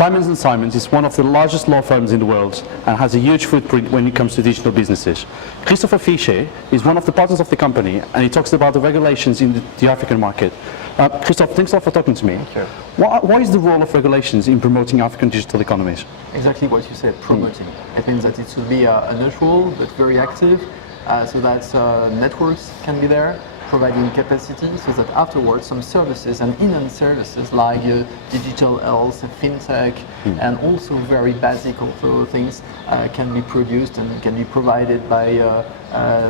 Simmons Simmons is one of the largest law firms in the world and has a huge footprint when it comes to digital businesses. Christophe Fichet is one of the partners of the company, and he talks about the regulations in the African market. Christophe, thanks a lot for talking to me. Thank you. Why is the role of regulations in promoting African digital economies? Exactly what you said, promoting. It means that it should be neutral but very active, so that networks can be there, providing capacity, so that afterwards some services and enhanced services like digital health, fintech, and also very basic also things can be produced and can be provided by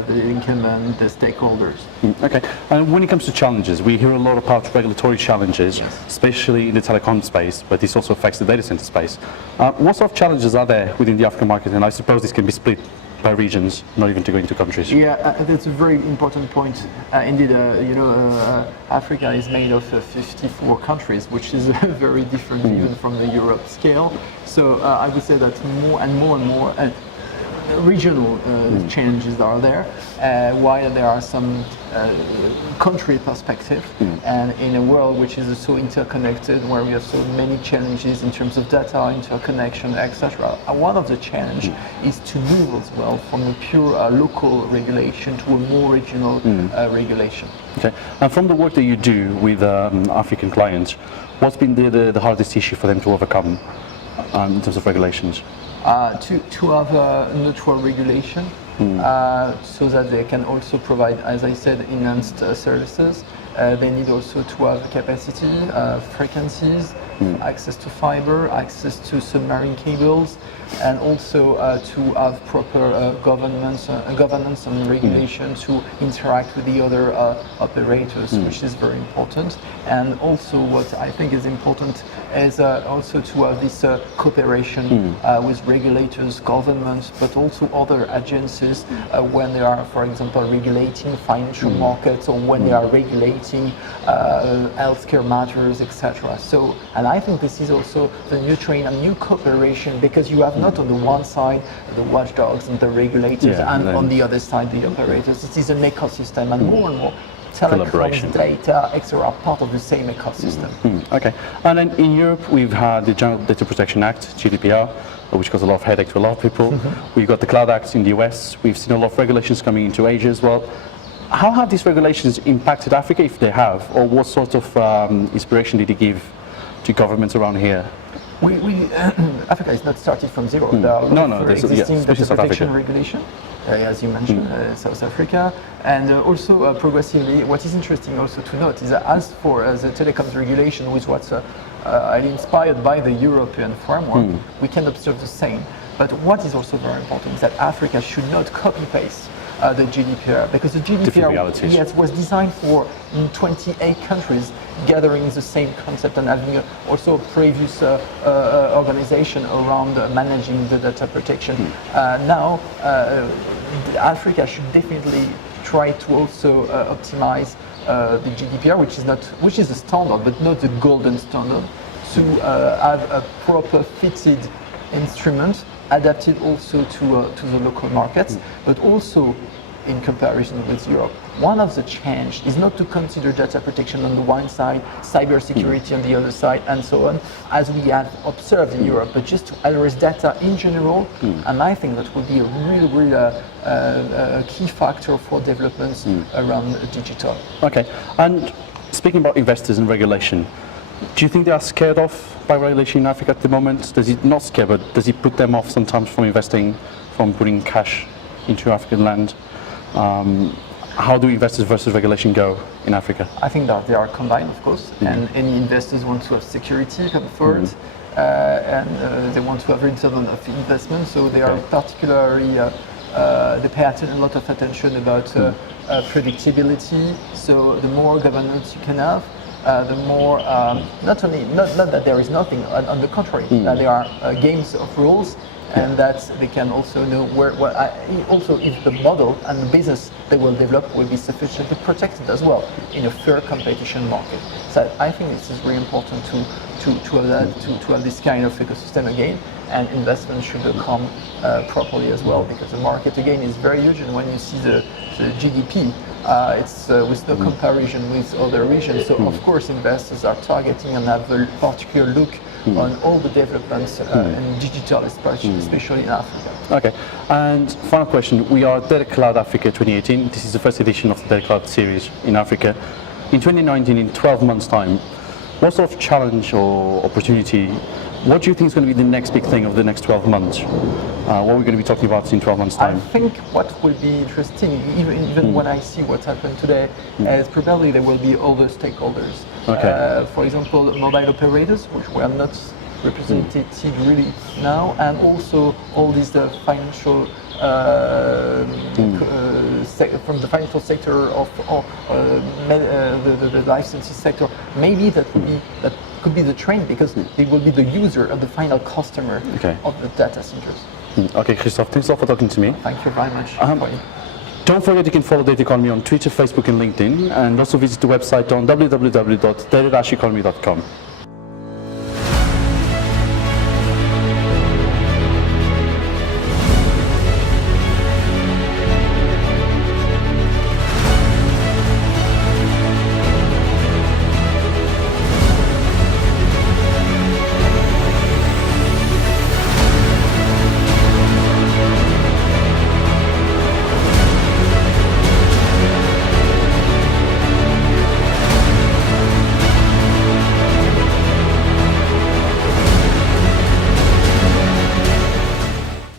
the incumbent, the stakeholders. Okay, and when it comes to challenges, we hear a lot about regulatory challenges, especially in the telecom space, but this also affects the data center space. What sort of challenges are there within the African market? And I suppose this can be split by regions, not even to go into countries. Yeah, that's a very important point. Indeed, Africa is made of 54 countries, which is very different even from the Europe scale. So I would say that more and more regional challenges are there, while there are some country perspective, and in a world which is so interconnected, where we have so many challenges in terms of data, interconnection, etc. One of the challenges is to move as well from a pure local regulation to a more regional regulation. Okay, and from the work that you do with African clients, what's been the hardest issue for them to overcome in terms of regulations? To have a neutral regulation, so that they can also provide, as I said, enhanced services. They need also to have capacity, frequencies, access to fiber, access to submarine cables, and also to have proper governance and regulation to interact with the other operators, which is very important. And also what I think is important is also to have this cooperation with regulators, governments, but also other agencies when they are, for example, regulating financial markets, or when they are regulating healthcare matters, etc. So, and I think this is also the new trend and new cooperation, because you have not on the one side the watchdogs and the regulators, and on the other side the operators. It is an ecosystem, and more telecoms, data, etc. are part of the same ecosystem. Okay, and then in Europe we've had the General Data Protection Act, GDPR, which caused a lot of headache to a lot of people. We've got the Cloud Act in the US. We've seen a lot of regulations coming into Asia as well. How have these regulations impacted Africa, if they have, or what sort of inspiration did it give to governments around here? Africa is not started from zero. There are existing data protection regulation, as you mentioned, South Africa, and also progressively. What is interesting also to note is that as for the telecoms regulation, which was inspired by the European framework, we can observe the same. But what is also very important is that Africa should not copy-paste the GDPR, because the GDPR was designed for 28 countries gathering the same concept and having also a previous organization around managing the data protection. Now, Africa should definitely try to also optimize the GDPR, which is a standard, but not the golden standard, to have a proper fitted instrument adapted also to the local markets, but also in comparison with Europe. One of the change is not to consider data protection on the one side, cybersecurity on the other side, and so on, as we have observed in Europe, but just to address data in general, and I think that would be a really key factor for developments around digital. Okay, and speaking about investors and regulation, do you think they are scared off by regulation in Africa at the moment? Does it not scare, but does it put them off sometimes from investing, from putting cash into African land? How do investors versus regulation go in Africa? I think that they are combined, of course, and any investors want to have security, comfort, and they want to have return on investment, so they are particularly, they pay a lot of attention about predictability. So the more governance you can have, the more, not that there is nothing, on the contrary, that there are games of rules, and that they can also know also if the model and the business they will develop will be sufficiently protected as well in a fair competition market. So I think this is really important to have this kind of ecosystem again, and investment should come properly as well, because the market again is very huge, and when you see the GDP, it's with no comparison with other regions. So of course investors are targeting and have a particular look on all the developments in digital, especially in Africa. Okay, and final question. We are Data Cloud Africa 2018. This is the first edition of the Data Cloud series in Africa. In 2019, in 12 months' time, what sort of challenge or opportunity, what do you think is going to be the next big thing of the next 12 months? What are we going to be talking about in 12 months' time? I think what will be interesting, even when I see what's happened today, is probably there will be other stakeholders. Okay. For example, mobile operators, which were not represented really now, and also all these financial from the financial sector or the licensing sector. Maybe that could be the trend, because they will be the user and the final customer of the data centers. Okay, Christophe, thanks a lot for talking to me. Thank you very much. Don't forget you can follow Data Economy on Twitter, Facebook and LinkedIn, and also visit the website on www.data-economy.com.